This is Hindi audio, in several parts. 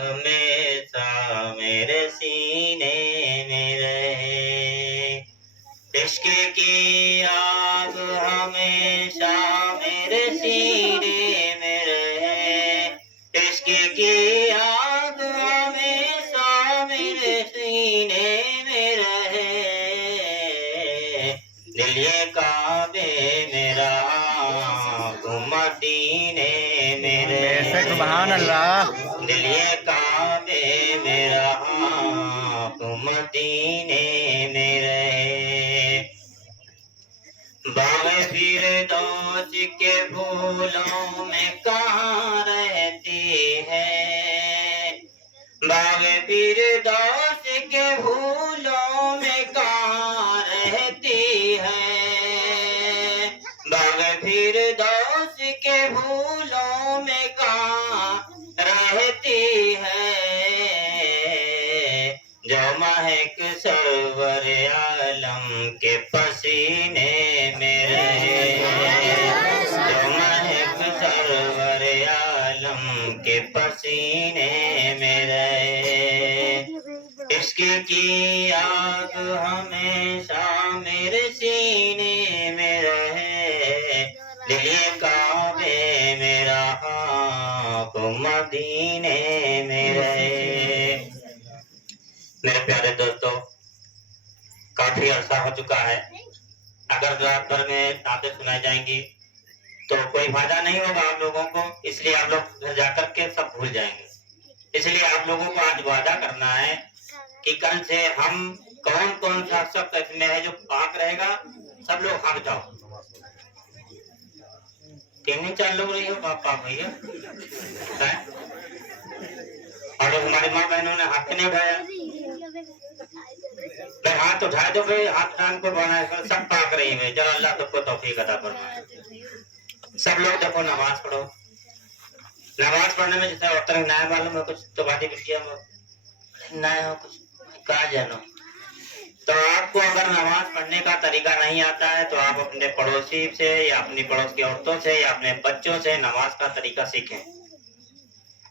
हमेशा मेरे सीने में रहे। इश्क की आग हमेशा मेरे सीने में रहे। इश्क की आग हमेशा मेरे सीने में रहे। दिल ये काबे मेरा मदीने में रहे। सुभान अल्लाह। दिल ये काबे मेरा मदीने में रहे। बाग फिरदौस के फूलों में कहाँ रहती है। बाग फिरदौस के फूलों में कहाँ रहती है। बाग फिरदौस के फूलों में कहाँ रहती है। जो महक सरवर आलम के पसीने में रहे। जो महक सरवर आलम के पसीने में रहे। इश्क की आग हमेशा मेरे सीने में रहे। दिल ये काबे मेरा मदीने में रहे। मेरे प्यारे दोस्तों, काफी अरसा हो चुका है। अगर रात भर में नातें सुनाई जाएंगी तो कोई फायदा नहीं होगा आप लोगों को, इसलिए आप लोग घर जाकर के सब भूल जाएंगे। इसलिए आप लोगों को आज वादा करना है कि कल से हम कौन कौन सा सब इसमें है जो पाक रहेगा, सब लोग हक जाओ। 3-4 लोग रही हो पापा भैया, और हमारी माँ बहनों ने हाथ नहीं उठाया। हाथ उठाए तो भाई, हाथ कान को बनाए सब पाक रही है। चलो अल्लाह सबको तौफीक अता फरमाए। सब लोग देखो नमाज पढ़ो। नमाज पढ़ने में जैसे औरत नया मालूम है कुछ तो बातें बिटिया नया हो कुछ कहा जानो। तो आपको अगर नमाज पढ़ने का तरीका नहीं आता है तो आप अपने पड़ोसी से या अपनी पड़ोस की औरतों से या अपने बच्चों से नमाज का तरीका सीखें।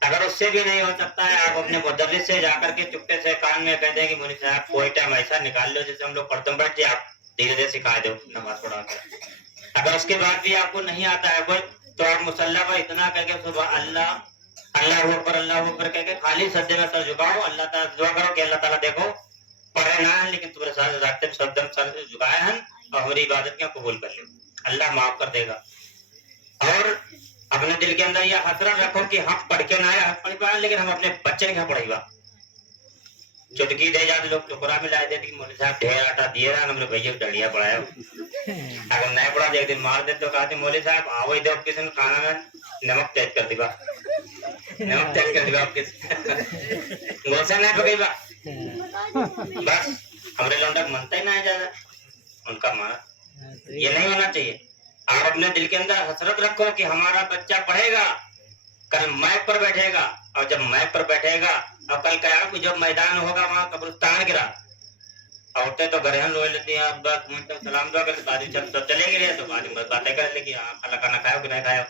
अगर उससे भी नहीं हो सकता है, आप अपने मुदर्रिस से जाकर के चुपके से कान में कह दें कि मुनीम साहब कोई टाइम ऐसा निकाल लो जैसे हम लोग पढ़ते बैठे, आप धीरे धीरे सिखा दो नमाज पढ़ा कर। अगर उसके बाद भी आपको नहीं आता है कोई, तो आप मुसल्ला पर इतना कह के सुबह अल्लाह अल्लाह ऊपर कह के खाली सज्जे में सर झुकाओ, अल्लाह ताला दुआ करो कि अल्लाह ताला देखो पढ़े ना है लेकिन तुम्हारे साथ रास्ते में शब्द सर झुकाए हैं और हमारी इबादत क्या कबूल कर लो, अल्लाह माफ कर देगा। और अपने दिल के अंदर यह हसरत रखो कि हम पढ़ के ना आए पढ़ पाए, लेकिन हम अपने बच्चे ने क्या पढ़ेगा। चुटकी दे जाते लोग टुकड़ा में ला देते मोदी साहब ढेर आटा दिए रहा, हमने भैया डलिया पढ़ाया। अगर नहीं पढ़ा एक दिन मार दे तो कहते मोदी साहब आओ इधर किसी ने खाना में नमक तेज कर दिया, नमक तेज कर दिया आपके गोसा नहीं पकेगा। बस हमारे लौंडा मनता ही ना है ज्यादा उनका मारा, ये नहीं होना चाहिए। आप अपने दिल के अंदर हसरत रखो कि हमारा बच्चा पढ़ेगा, कल मैप पर बैठेगा, और जब मैप पर बैठेगा और कल कयामत में जब मैदान होगा वहां कब्रिस्तान गिरा, औरतें तो गरहन रोए लेती हैं, अब्बा सलाम दुआ करके दादी चल चले गए तो बाद में बातें कर लेगी खाना खाना खाओ कि नहीं खाओ।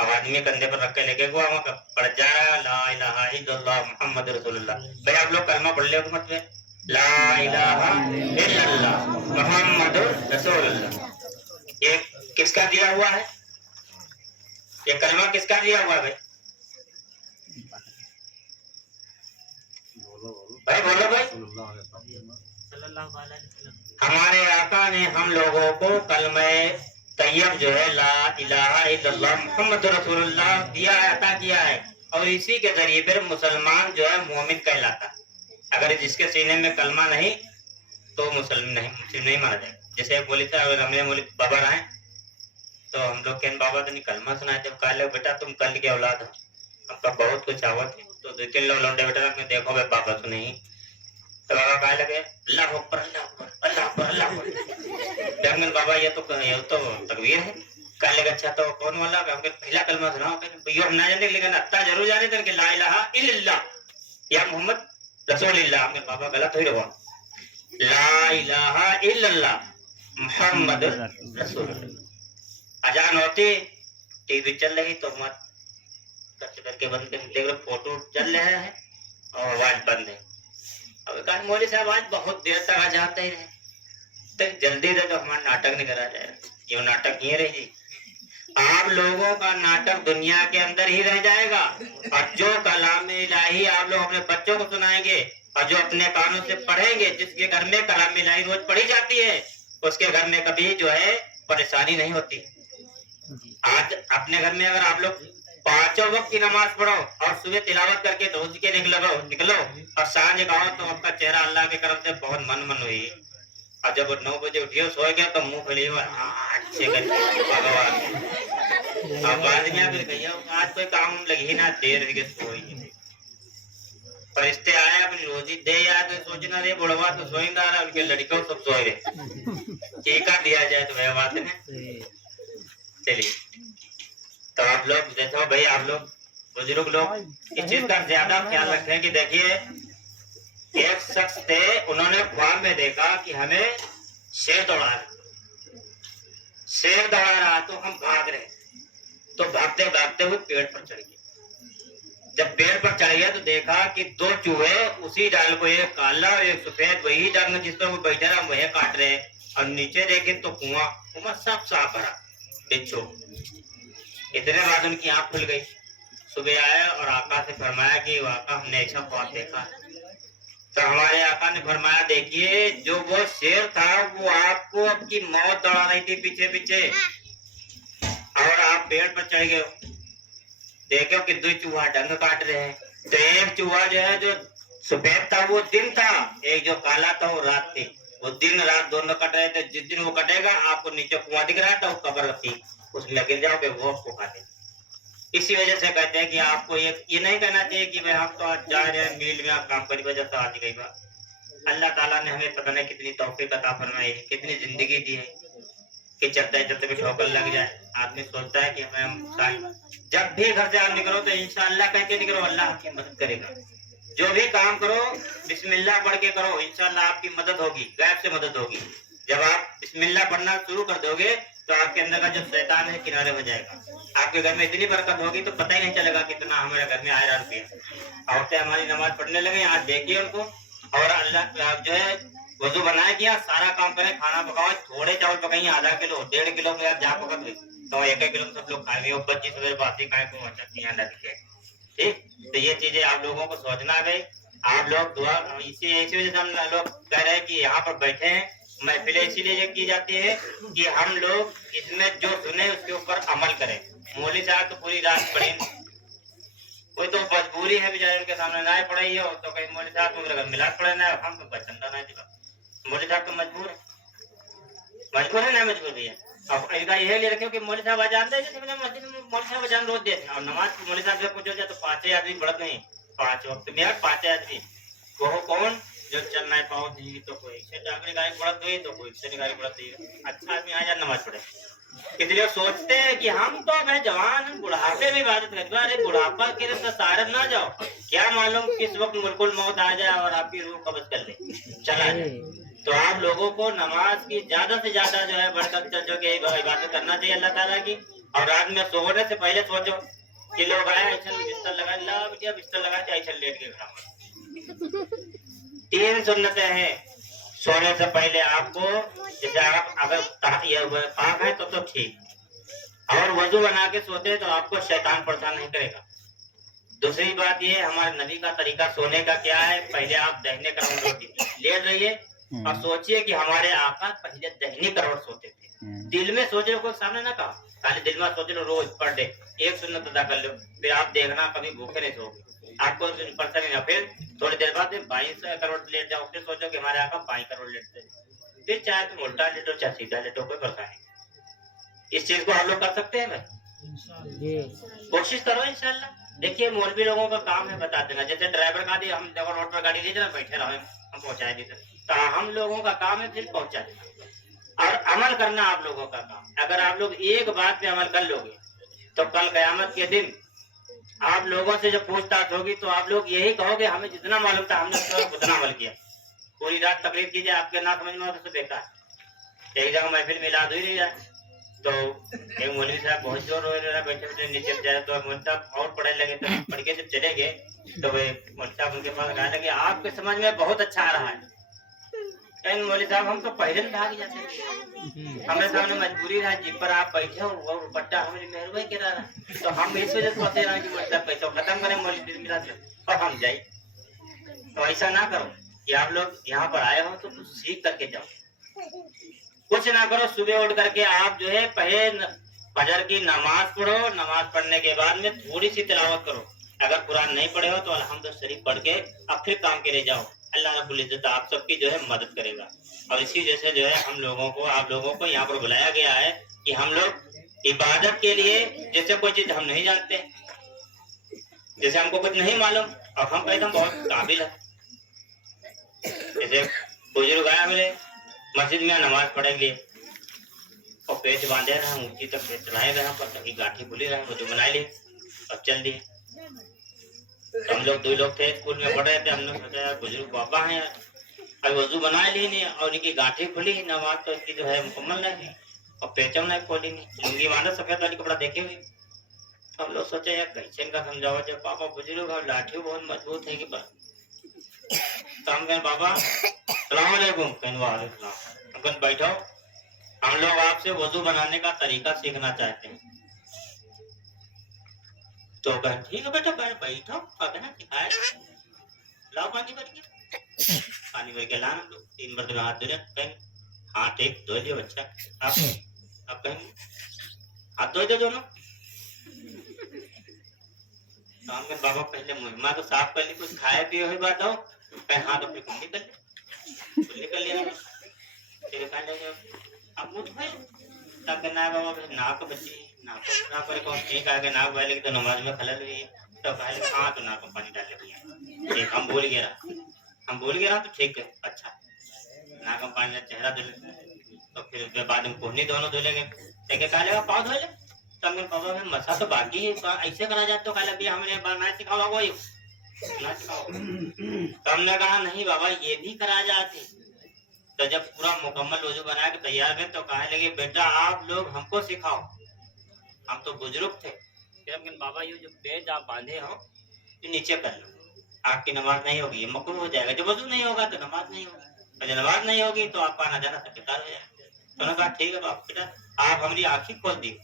अब आदमी कंधे पर रख के लेके हुआ वहां पढ़ जा रहा ला इलाहा इल्लल्लाह मुहम्मद रसूलुल्लाह। भाई आप लोग कलमा पढ़ ले मत ला इलाहा इल्लल्लाह मुहम्मद रसूलुल्लाह। ये किसका दिया हुआ है, ये कलमा किसका दिया हुआ है भाई? भाई बोलो भाई। हमारे आका ने हम लोगों को कलमे तैयब जो है ला इलाहा इल्लल्लाह मुहम्मद रसूलुल्लाह दिया है, अता किया है, और इसी के जरिए फिर मुसलमान जो है मोमिन कहलाता। अगर जिसके सीने में कलमा नहीं तो मुसलमान नहीं, मुस्लिम नहीं माना जाएगा। जैसे बोली था अगर हमें बोली बाबा रहे तो हम लोग कहने बाबा तो नहीं कलमा सुनाए, जब कहा बेटा तुम कल के औलाद हो, आपका बहुत कुछ आवत है, तो 2-3 लोग लौंडे बेटा आपने देखो भाई बाबा तो नहीं, तो बाबा कहा लगे अल्लाह अकबर अल्लाह अकबर अल्लाह अकबर अल्लाह अकबर। बाबा ये तो तकबीर है। कह लगे अच्छा तो कौन वाला पहला कलमा सुनाओ, भैया हम ना जाने लेकिन अत्ता जरूर जाने थे कि ला इलाहा इल्लल्लाह या मोहम्मद रसूलुल्लाह। हमने बाबा गलत हुई रहो, ला इलाहा इल्लल्लाह मोहम्मद रसूलुल्लाह। अजान होती टीवी चल रही तो मत करके बंद कर, देख लो फोटो चल रहा है और आवाज बंद है। अब कहा मौलवी साहब आज बहुत देर तक आ जाते ही रहे, तो जल्दी से तो हमारा नाटक नहीं करा जाए, ये नाटक ये रही। आप लोगों का नाटक दुनिया के अंदर ही रह जाएगा, और जो कलाम इलाही आप लोग अपने बच्चों को सुनाएंगे और जो अपने कानों से पढ़ेंगे, जिसके घर में कलाम इलाही रोज पढ़ी जाती है, उसके घर में कभी जो है परेशानी नहीं होती। आज अपने घर में अगर आप लोग 5 वक्त की नमाज पढ़ो और सुबह तिलावत करके रोज के निकलो और सांझ गाओ, तो आपका चेहरा अल्लाह के करम से बहुत मन हुई। और जब 9 बजे उठियो सो गया तो मुंह खुली अच्छे भगवान आज कोई काम लगी ना, देर है सोई परिस्ते आए अपनी रोजी दे यार, तो सोचना रे बुढ़वा तो सोएंगा, उनके लड़कों सब सोए रहे, टीका दिया जाए तो वह बात है। चलिए, तो आप लोग देखो भाई, आप लोग बुजुर्ग लोग इस चीज का ज्यादा ख्याल रखें कि देखिए एक शख्स थे, उन्होंने ख्वाब में देखा कि हमें शेर दौड़ा रहा, तो हम भाग रहे, तो भागते भागते हुए पेड़ पर चढ़ गए। जब पेड़ पर चढ़ गया तो देखा कि 2 चूहे उसी डाल को, एक काला और एक सफेद, वही डाल जिस पर वो बैठा रहा वह काट रहे, और नीचे देखे तो कुआं सब साफ भरा बिच्छू। इतने बाद उनकी आंख खुल गई, सुबह आया और आका से फरमाया कि आका हमने ऐसा ख्वाब देखा। तो हमारे आका ने फरमाया देखिए जो वो शेर था वो आपको आपकी मौत दौड़ा रही थी पीछे पीछे, और आप पेड़ पर चढ़ गए, देखो कि 2 चूहा डंग काट रहे हैं। तो एक चूहा जो है जो सफेद था वो दिन था, एक जो काला था वो रात थी, वो दिन रात दोनों कट रहे थे। जिस दिन वो कटेगा आपको नीचे कुआं दिख रहा था, वो कब्र थी, उसमें गिर जाओगे वो आपको काटे। इसी वजह से कहते हैं कि आपको ये नहीं कहना चाहिए कि भाई हम तो आज जा रहे हैं मील में, आप काम की वजह से आज गई बात। अल्लाह ताला ने हमें पता नहीं कितनी तौफीक अता फरमाई है, कितनी जिंदगी दी है कि चलते चलते भी ठोकर लग जाए। आदमी सोचता है कि हमें जब भी घर से आप निकलो तो इंशाअल्लाह कह के निकलो, अल्लाह आपकी मदद करेगा। जो भी काम करो बिस्मिल्लाह पढ़ के करो, इंशाअल्लाह आपकी मदद होगी, गैब से मदद होगी। जब आप बिस्मिल्लाह पढ़ना शुरू कर दोगे तो आपके अंदर का जो शैतान है किनारे हो जाएगा, आपके घर में इतनी बरकत होगी तो पता ही नहीं चलेगा कितना हमारे घर में आया रुपया। औरतें हमारी नमाज पढ़ने लगे, आज देखिए उनको, और अल्लाह जो है वजू बनाए किया, सारा काम करें, खाना पकाओ, थोड़े चावल पकाइए, आधा किलो 1.5 किलो में आप जहाँ पकड़ ले तो 1 किलो सब लोग खाएंगे, और बच्ची सवेरे बात ही खाए को ध्यान रखें। ठीक, तो ये चीजें आप लोगों को सोचना गई। आप लोग दुआ इसी वजह से हम लोग कह रहे हैं कि यहाँ पर बैठे हैं, महफिलें इसीलिए की जाती है कि हम लोग इसमें जो सुने उसके ऊपर अमल करें। मौलवी साहब तो पूरी रात पढ़े, कोई तो मजबूरी है बेचारे, उनके सामने ना पढ़ाई हो तो कहीं मौलवी साहब को मेरे मिला पड़े ना, हम तो बचंदा नहीं दिखा। मौलवी साहब तो मजबूर है ना, मजबूर भैया। अब इनका यह ले रखे कि मौलवी साहब जानते हैं, जैसे मस्जिद में मौलवी साहब अजान रोज देते हैं, और नमाज मौलवी साहब से कुछ हो जाए तो 5 आदमी पढ़ते नहीं, 5 वक्त में 5 आदमी, वो कौन जो चल नहीं पाओ दी, तो कोई से जागने गाय पढ़त हुई तो कोई से गाय पढ़त हुई। अच्छा आदमी आ जाए नमाज पढ़े, इसलिए सोचते हैं कि हम तो भाई जवान हम बुढ़ापे में इबादत करते हैं। अरे बुढ़ापा के लिए सारद ना जाओ, क्या मालूम किस वक्त मुल्कुल मौत आ जाए और आपकी रूह कब्ज कर ले, चला जाए। तो आप लोगों को नमाज की ज्यादा से ज्यादा जो है बढ़कर जो के इबादत करना चाहिए अल्लाह ताला की। और रात में सोने से पहले सोचो कि लोग आए ऐसा बिस्तर लगा, ला बिटिया बिस्तर लगा के ऐसा लेट के खड़ा। 3 सुन्नतें हैं सोने से पहले आपको, जैसे आप अगर पाक है तो ठीक, और वजू बना के सोते तो आपको शैतान परेशान नहीं करेगा। दूसरी बात ये, हमारे नबी का तरीका सोने का क्या है, पहले आप दाहिने करवट लेट रहिए और सोचिए कि हमारे आका पहले दाहिने करवट सोते थे। दिल में सोच लो, कोई सामने ना कहा, खाली दिल में सोच लो, रोज पर डे 1 सुन्नत अदा कर लो, फिर आप देखना कभी भूखे नहीं सोओगे, आपको परेशानी ना। फिर थोड़ी देर बाद 22 करवट लेट जाओ, फिर सोचो कि हमारे आका 5 करवट लेटते, फिर चाहे तुम उल्टा लेटो चाहे सीधा लेटो, कोई परेशानी। इस चीज को हम लोग कर सकते हैं भाई, कोशिश करो इंशाल्लाह। देखिए मौलवी लोगों का काम है बता देना, जैसे ड्राइवर का हम देखो रोड पर गाड़ी ले जाना, बैठे रहो हम पहुंचा देते, तो हम लोगों का काम है फिर पहुंचा देना और अमल करना आप लोगों का काम। अगर आप लोग एक बात पे अमल कर लोगे तो कल कयामत के दिन आप लोगों से जब पूछताछ होगी तो आप लोग यही कहोगे हमें जितना मालूम था हमने उतना अमल किया। पूरी रात तकलीफ कीजिए, आपके ना समझ में तो बेकार, एक जगह महफिल मिला हुई नहीं जाए, तो एक मौलवी साहब बहुत जोर हो रहा बैठे बैठे नीचे जाए, तो मौलवी साहब और पढ़ने लगे, तो पढ़ के जब चले गए तो वे मौलवी साहब उनके पास कहने लगे आपके समझ में बहुत अच्छा आ रहा है। कहें मौलवी साहब हम तो पहले में भाग जाते, हमारे सामने मजबूरी रहा, जिस पर आप बैठे हो वो पट्टा हमारी मेहरबानी करा रहा, तो हम इस वजह से फंसे रहे कि मतलब पैसा खत्म करें मौलवी मिला और हम जाए। तो ऐसा ना करो कि आप लोग यहाँ पर आए हो तो कुछ सीख करके जाओ, कुछ ना करो। सुबह उठ करके आप जो है पहले फजर की नमाज पढ़ो, नमाज पढ़ने के बाद में थोड़ी सी तिलावत करो। अगर कुरान नहीं पढ़े हो तो अल्हम्दुलिल्लाह शरीफ पढ़ के अब फिर काम के लिए जाओ। अल्लाह रब्बुल इज्जत आप सबकी जो है मदद करेगा। और इसी वजह से जो है हम लोगों को, आप लोगों को यहाँ पर बुलाया गया है कि हम लोग इबादत के लिए, जैसे कोई चीज हम नहीं जानते, जैसे हमको कुछ नहीं मालूम और हम एकदम बहुत काबिल है, जैसे बुजुर्ग आया मेरे मस्जिद में नमाज पढ़ने के लिए और पेट बांधे रहे, ऊंची तक पेट चलाए रहे, पर तभी गाठी खुली रहे, वो जो बनाए लिए और चल दिए। तो हम लोग 2 लोग थे, स्कूल में पढ़ रहे थे, हम लोग सोचा यार बुजुर्ग बाबा हैं, अब वजू बना ली नहीं और इनकी गाठी खुली, नमाज तो इसकी जो है मुकम्मल नहीं और पेचम नहीं खोली, लुंगी बांधा सफेद वाली कपड़ा देखे हुए। तो हम लोग सोचे यार कैसे इनका समझाओ, जब पापा बुजुर्ग और लाठी बहुत मजबूत है कि तो हम कहें बाबा सलाम अलैकुम, कहें बैठो, हम लोग आपसे वजू बनाने का तरीका सीखना चाहते हैं। तो कहें ठीक है बेटा बैठो, कहना सिखाए, लाओ पानी भर के, पानी भर के ला, हम लोग 3 बार हाथ धो रहे, कहें हाथ एक धो लियो बच्चा, आप कहेंगे हाथ धो दो दोनों। तो हम कहें बाबा पहले मुहिमा तो साफ कर ली, कुछ खाए पिए हुई बात हो, कहें हाथ अपनी कुल्ली कर लिया, फिर कहें अब मुझ में तब कहना है बाबा नाक बची, नाक पर कौन ठीक आगे नाक वाले की तो नमाज में खलल हुई, तो पहले हाँ तो नाक में पानी डाल लिया, ठीक हम भूल गया तो ठीक है, अच्छा नाक में पानी चेहरा धो ले, तो फिर उसके बाद हम कोहनी दोनों धो लेंगे, देखे कहा लेगा पाँव धो ले, तो हमने बाबा फिर मसा तो बाकी है, ऐसे करा जाए तो कहा भैया हमने बनाना सिखाओ वही ना सिखाओ, तो हमने कहा नहीं बाबा ये भी करा जाते। तो जब पूरा मुकम्मल वजू बना के तैयार है तो कहने लगे बेटा आप लोग हमको सिखाओ, हम तो बुजुर्ग थे, लेकिन बाबा ये जो पेज आप बांधे हो ये नीचे कर लो, आपकी नमाज नहीं होगी, ये मकरूह हो जाएगा, जब वजू नहीं होगा तो नमाज नहीं होगी, और जब नमाज नहीं होगी तो आपका नजारा बेकार हो जाएगा। तो उन्होंने कहा ठीक है बाप बेटा आप हमारी आंखें खोल दी।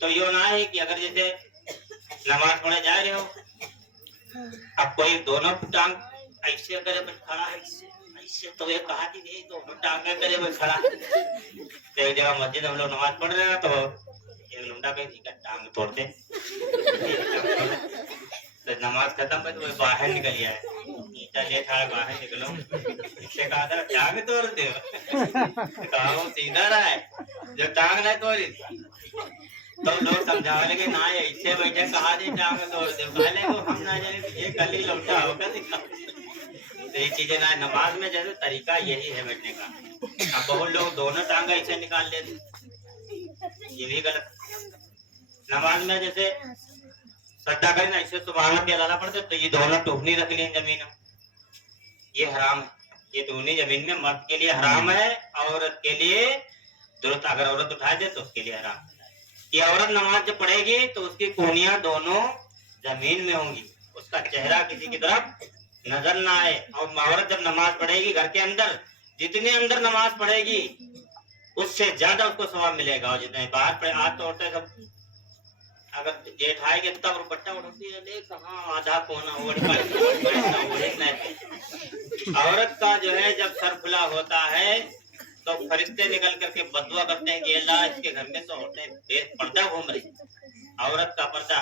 तो यो ना है कि अगर जैसे नमाज पढ़े जा रहे हो, अब कोई दोनों टांग ऐसे अगर खड़ा है ऐसे, तो ये कहा कि नहीं दोनों टांगे करे हुए खड़ा, तो एक जगह मस्जिद हम लोग नमाज पढ़ रहे हैं, तो एक लुंडा पे टांग तोड़ते, तो नमाज खत्म है तो वो बाहर निकल गया है, ईटा ले खा बाहर निकलो, इससे कहा था टांग तोड़ दे, कहा वो सीधा रहा है जो टांग नहीं तोड़ी, तो लोग समझाने लगे ना ऐसे बैठे कहा जी टांग तोड़ दे, पहले को हम ना जाने ये कल ही लौटा होगा, तो ये चीजें ना नमाज में जैसे तरीका यही है बैठने का। अब बहुत लोग दोनों टांग ऐसे निकाल लेते, ये भी गलत। नमाज में जैसे सट्टा करें ऐसे सुबहान के अल्लाह पढ़ते तो ये दोनों टूकनी रख ली जमीन में, ये हराम है, ये टूकनी जमीन में मर्द के लिए हराम है, औरत के लिए दुरुस्त, अगर औरत उठा दे तो उसके लिए हराम। ये औरत नमाज जब पढ़ेगी तो उसकी कोहनियां दोनों जमीन में होंगी, उसका चेहरा किसी की तरफ नजर ना आए। और औरत जब नमाज पढ़ेगी घर के अंदर, जितने अंदर नमाज पढ़ेगी उससे ज्यादा उसको सवाब मिलेगा, और जितने बाहर पढ़े, आज तो औरतें सब अगर जेठ आएगी तब दुपट्टा उठती है, देख कहाँ आधा कोना औरत का जो है जब सर खुला होता है तो फरिश्ते निकल करके बदुआ करते हैं कि अल्लाह इसके घर में तो औरतें पर्दा घूम रही। औरत का पर्दा,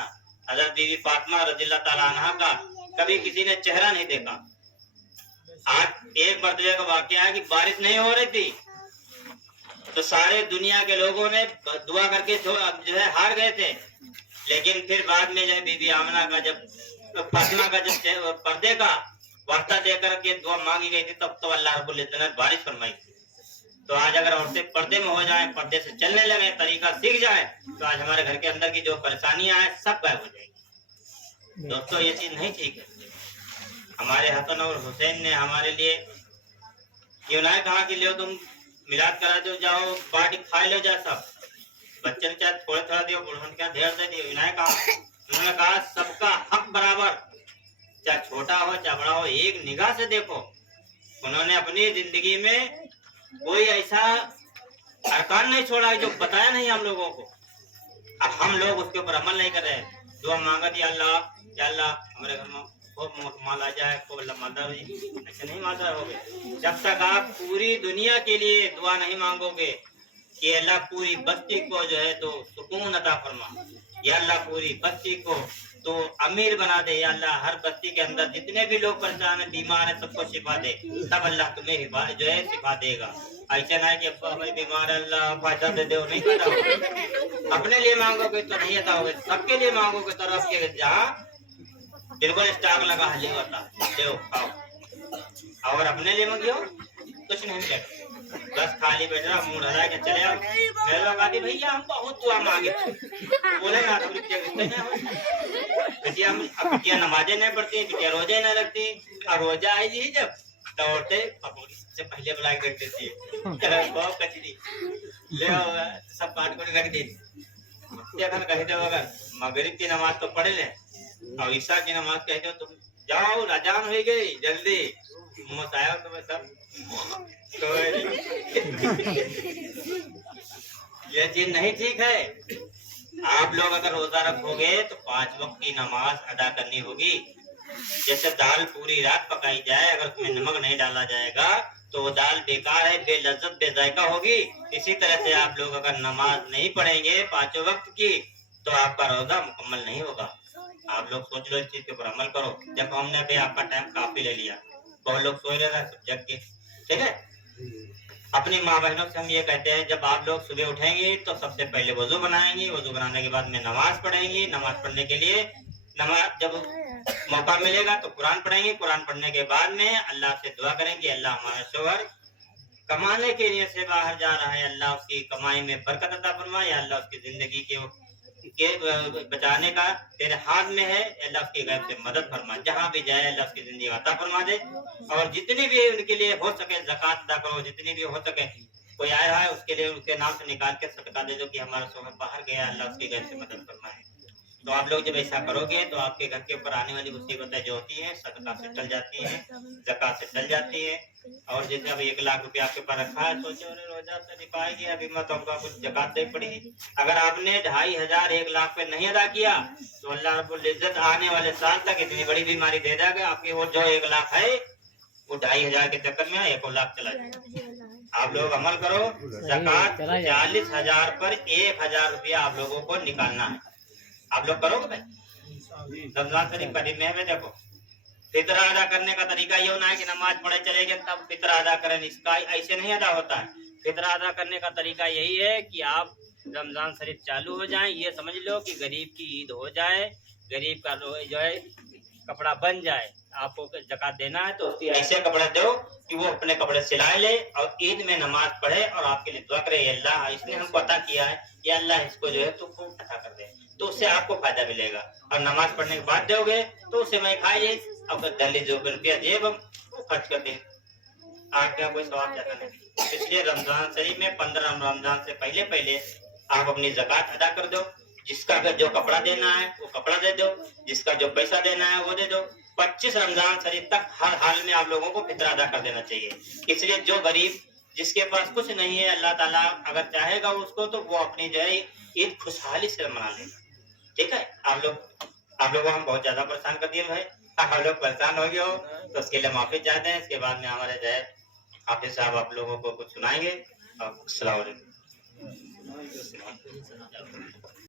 हज़रत बीवी फातिमा रज़ियल्लाहु ताला अन्हा का कभी किसी ने चेहरा नहीं देखा। आज एक मरतबे का वाकया है कि बारिश नहीं हो रही थी तो सारे दुनिया के लोगों ने दुआ करके जो है हार गए थे, लेकिन फिर बाद में जो है बीबी आमना का जब फातिमा का जब पर्दे का वास्ता देकर के दुआ मांगी गई थी तब तो अल्लाह रब्बुल इज्जत ने बारिश फरमाई। तो आज अगर औरतें पर्दे में हो जाएं, पर्दे से चलने लगे, तरीका सीख जाएं, तो आज हमारे घर के अंदर की जो परेशानियां हैं सब गायब हो जाएगी। दोस्तों ये चीज नहीं ठीक है। हमारे हसन और हुसैन ने हमारे लिए क्यों ना कहा कि लो तुम मिलाद करा दो, जाओ पार्टी खा लो जा सब, बच्चे ने चाहे थोड़ा थोड़ा दियो, बूढ़ों ने क्या ढेर दे दियो, इन्हें कहा, उन्होंने कहा सबका हक बराबर, चाहे छोटा हो चाहे बड़ा हो, एक निगाह से देखो। उन्होंने अपनी जिंदगी में कोई ऐसा अरकान नहीं छोड़ा जो बताया नहीं हम लोगों को। अब हम लोग उसके ऊपर अमल नहीं कर रहे। दुआ मांगा या अल्लाह हमारे घर में खूब माल आ जाए, खूब अल्लाह मालदार हो जाए, ऐसे नहीं मालदार हो गए। जब तक आप पूरी दुनिया के लिए दुआ नहीं मांगोगे कि अल्लाह पूरी बस्ती को जो है तो सुकून अता फरमा, या अल्लाह पूरी बस्ती को तो अमीर बना दे, या अल्लाह हर बस्ती के अंदर जितने भी लोग परेशान है, बीमार है, सबको शिफा दे, तब अल्लाह तुम्हें जो है शिफा देगा। ऐसा ना है कि अब्बा हमारी बीमार है, अल्लाह फायदा दे दे, नहीं फायदा होगा। अपने लिए मांगोगे तो नहीं अता होगा, सबके लिए मांगोगे तो रब के जहाँ बिल्कुल स्टॉक लगा हाली होता ले खाओ, और अपने लिए मांगियो कुछ नहीं मिलेगा। बस खाली बैठा मुंह हरा के चले आओ। मेरे लोग आते भैया हम बहुत दुआ मांगे, बोले ना थोड़ी बिटिया, बिटिया नमाजें नहीं पढ़ती, बिटिया रोजे नहीं रखती, और रोजा आई जब दौड़ते से पहले बुला के रख देती है, बहुत कचरी ले सब काट कर रख दी। कहे दो अगर मगरिब की नमाज तो पढ़ ले और ईशा की नमाज कह दो तुम जाओ, अजान हो गई जल्दी मुसाया तुम्हें सब तो यह चीज नहीं ठीक है। आप लोग अगर रोजा रखोगे तो 5 वक्त की नमाज अदा करनी होगी। जैसे दाल पूरी रात पकाई जाए, अगर उसमें नमक नहीं डाला जाएगा तो वो दाल बेकार है, बेलज्जत बेजायका होगी। इसी तरह से आप लोग अगर नमाज नहीं पढ़ेंगे 5 वक्त की तो आपका रोजा मुकम्मल नहीं होगा। आप लोग सोच लो, इस चीज के ऊपर अमल करो। जब हमने भी आपका टाइम काफी ले लिया, बहुत लोग सोए रहे सब जग के, ठीक है। अपनी माँ बहनों से हम ये कहते हैं, जब आप लोग सुबह उठेंगे तो सबसे पहले वजू बनाएंगे, वजू बनाने के बाद में नमाज पढ़ेंगे। नमाज पढ़ने के लिए नमाज जब मौका मिलेगा तो कुरान पढ़ेंगे। कुरान पढ़ने के बाद में अल्लाह से दुआ करेंगे, अल्लाह हमारा शोहर कमाने के लिए से बाहर जा रहा है, अल्लाह उसकी कमाई में बरकत अता फरमा, या अल्लाह उसकी जिंदगी के बचाने का तेरे हाथ में है, अल्लाह उसकी गैब से मदद फरमा, जहाँ भी जाए अल्लाह उसकी जिंदगी अता फरमा दे। और जितनी भी उनके लिए हो सके ज़कात अदा करो, जितनी भी हो सके। कोई आया है उसके लिए उसके नाम से निकाल के सदका दे दो कि हमारा शोहर बाहर गया, अल्लाह उसकी गैब से मदद फरमाए। तो आप लोग जब ऐसा करोगे तो आपके घर के ऊपर आने वाली मुसीबतें जो होती हैं सदका से टल जाती हैं, ज़कात से टल जाती है। और जैसे अब 1 लाख रुपया आपके पास रखा है, सोचो अरे रोजा से नहीं पाएगी, अभी मत हमको कुछ ज़कात दे पड़ेगी। अगर आपने 2500 1 लाख पे नहीं अदा किया तो अल्लाह रब्बुल इज्जत आने वाले साल तक इतनी बड़ी बीमारी दे देगा, आपकी वो जो 1 लाख है वो 2500 के चक्कर में 1 लाख चला जाएगा। आप लोग अमल करो, ज़कात 40,000 पर 1,000 रुपया आप लोगों को निकालना है। आप लोग करोगे भाई? रमजान शरीफ का दिन में देखो, फितरा अदा करने का तरीका ये होना है कि नमाज पढ़े चले गए तब फितरा अदा करें, इसका ऐसे नहीं अदा होता है। फितरा अदा करने का तरीका यही है कि आप रमजान शरीफ चालू हो जाए, ये समझ लो कि गरीब की ईद हो जाए, गरीब का जो है कपड़ा बन जाए, आपको ज़कात देना है तो उसकी ऐसे कपड़े दो कि वो अपने कपड़े सिलाए ले और ईद में नमाज पढ़े और आपके लिए दुआ करे, अल्लाह इसने हमको अता किया है, या अल्लाह इसको जो है तो खूब अता कर दे, तो उससे आपको फायदा मिलेगा। और नमाज पढ़ने के बाद दोगे तो उसे मैं खाइए और दली जो रुपया जेब हम वो खर्च कर दे, आपका कोई सवाब जाता नहीं। इसलिए रमजान शरीफ में 15 रमजान से पहले पहले आप अपनी ज़कात अदा कर दो। जिसका जो कपड़ा देना है वो कपड़ा दे दो, जिसका जो पैसा देना है वो दे दो। 25 रमजान शरीफ तक हर हाल में आप लोगों को फितरा अदा कर देना चाहिए। इसलिए जो गरीब जिसके पास कुछ नहीं है, अल्लाह ताला अगर चाहेगा उसको तो वो अपनी जो है ईद खुशहाली से मना लेगा, ठीक है। आप लोगों को हम बहुत ज्यादा परेशान कर दिए भाई, आप लोग परेशान हो गए हो तो उसके लिए माफी चाहते हैं। इसके बाद में हमारे जो है हाफिज साहब आप लोगों को कुछ सुनाएंगे। अस्सलाम वालेकुम।